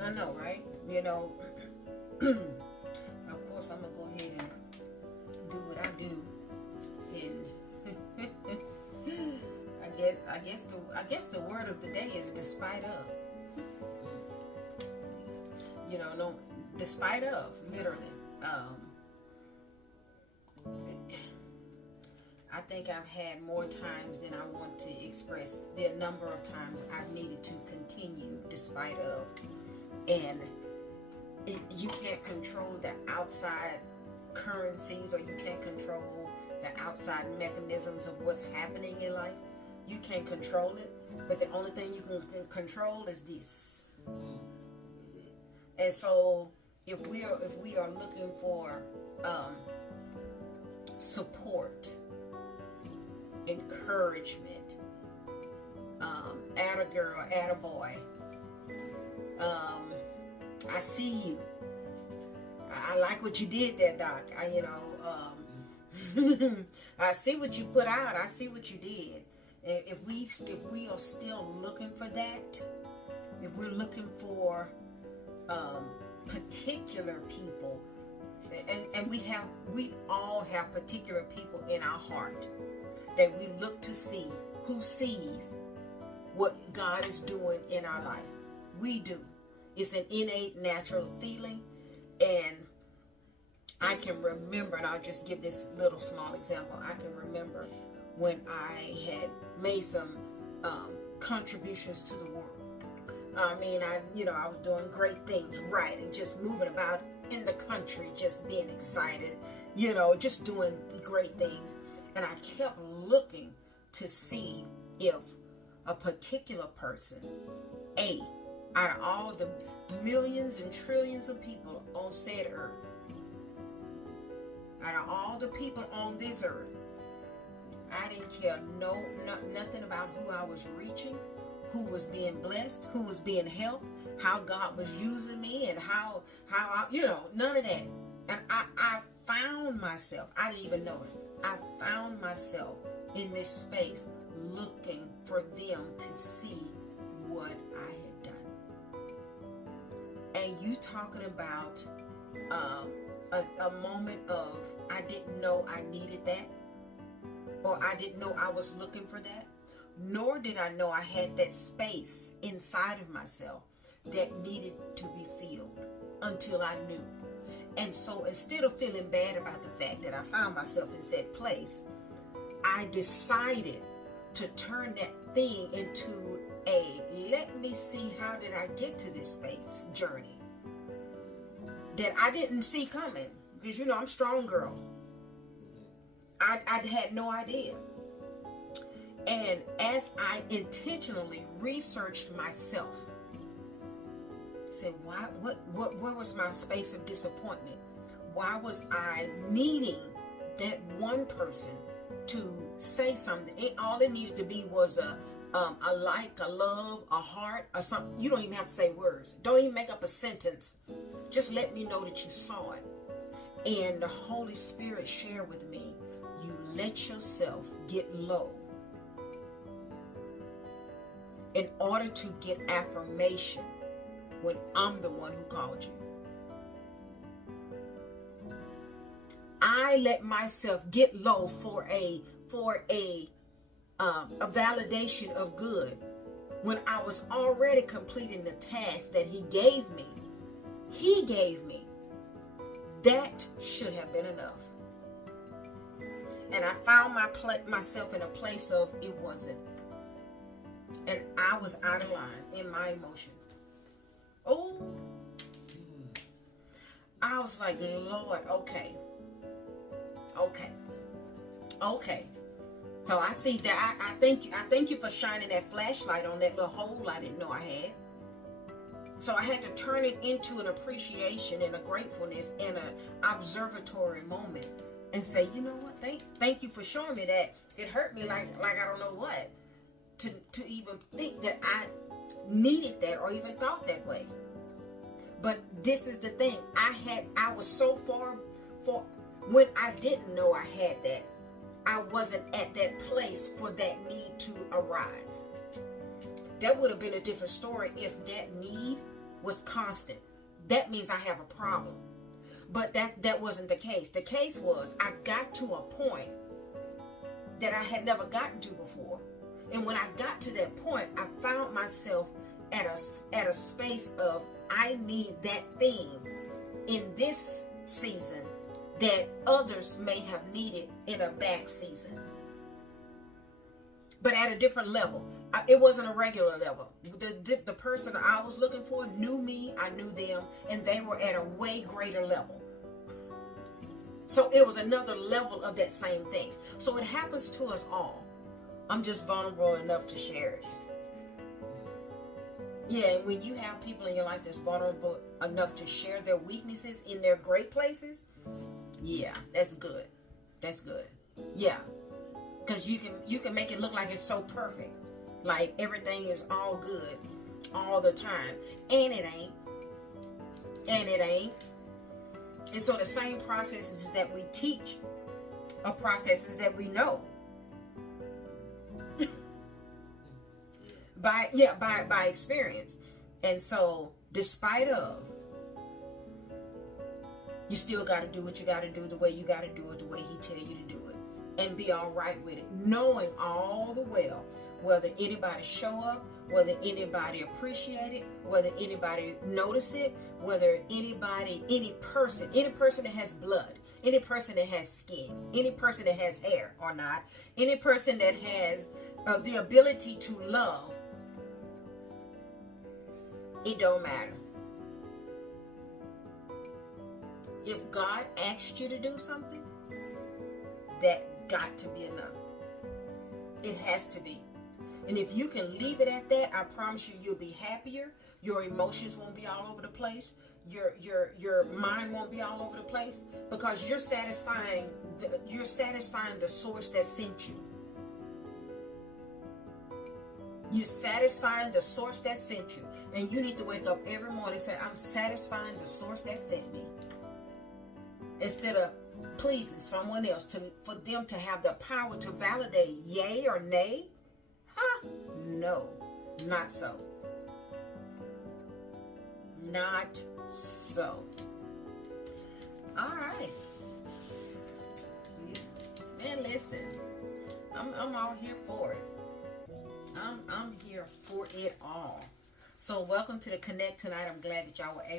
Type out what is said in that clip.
I know, right? You know, of course, I'm gonna go ahead and do what I do, and I guess the word of the day is despite of. You know, no, despite of, literally. Um, I think I've had more times than I want to express the number of times I've needed to continue despite of. And you can't control the outside currencies, or you can't control the outside mechanisms of what's happening in life. You can't control it, but the only thing you can control is this. And so if we are looking for support, encouragement, add a girl, add a boy, I see you. I like what you did there, Doc. I see what you put out. I see what you did. And if we are still looking for that, if we're looking for particular people, and we all have particular people in our heart that we look to see, who sees what God is doing in our life. We do. It's an innate, natural feeling. And I can remember, and I'll just give this little small example. I can remember when I had made some contributions to the world. I mean, I was doing great things, right, and just moving about in the country, just being excited, just doing great things. And I kept looking to see if a particular person, out of all the millions and trillions of people on said earth, out of all the people on this earth, I didn't care nothing about who I was reaching, who was being blessed, who was being helped, how God was using me, and how I, none of that. And I found myself, I didn't even know it, I found myself in this space looking for them to see what I had done. And you talking about a moment of, I didn't know I needed that, or I didn't know I was looking for that, nor did I know I had that space inside of myself that needed to be filled until I knew. And so instead of feeling bad about the fact that I found myself in said place, I decided to turn that thing into let me see how did I get to this space journey that I didn't see coming, because I'm a strong girl. I had no idea. And as I intentionally researched myself, said, where was my space of disappointment? Why was I needing that one person to say something? All it needed to be was a like, a love, a heart, or something. You don't even have to say words. Don't even make up a sentence. Just let me know that you saw it. And the Holy Spirit shared with me, you let yourself get low in order to get affirmation when I'm the one who called you. I let myself get low for a validation of good when I was already completing the task that he gave me. He gave me. That should have been enough. And I found myself in a place of it wasn't. And I was out of line in my emotions. Oh, I was like, Lord, okay. So I see that. I thank you for shining that flashlight on that little hole I didn't know I had. So I had to turn it into an appreciation and a gratefulness and an observatory moment, and say, you know what? Thank you for showing me that. It hurt me like I don't know what, to even think that I needed that or even thought that way. But this is the thing. I was so far when I didn't know I had that. I wasn't at that place for that need to arise. That would have been a different story if that need was constant, that means I have a problem. But that wasn't the case. The case was I got to a point that I had never gotten to before. And when I got to that point, I found myself at a space of, I need that thing in this season that others may have needed in a back season, but at a different level. It wasn't a regular level. The person I was looking for knew me, I knew them, and they were at a way greater level. So it was another level of that same thing. So it happens to us all. I'm just vulnerable enough to share it. Yeah, when you have people in your life that's vulnerable enough to share their weaknesses in their great places, yeah, that's good. That's good. Yeah, because you can make it look like it's so perfect, like everything is all good all the time, and it ain't. And it ain't. And so the same processes that we teach are processes that we know. by experience. And so despite of, you still got to do what you got to do the way you got to do it, the way he tell you to do it, and be all right with it, knowing all the well whether anybody show up, whether anybody appreciate it, whether anybody notice it, whether any person that has blood, any person that has skin, any person that has hair or not, any person that has the ability to love, it don't matter. If God asked you to do something, that got to be enough. It has to be. And if you can leave it at that, I promise you, you'll be happier. Your emotions won't be all over the place. Your mind won't be all over the place, because you're satisfying the source that sent you. You're satisfying the source that sent you. And you need to wake up every morning and say, I'm satisfying the source that sent me. Instead of pleasing someone else for them to have the power to validate yay or nay. No, not so. Not so. All right. Man, listen. I'm all here for it. I'm here for it all. So welcome to the Connect tonight. I'm glad that y'all were able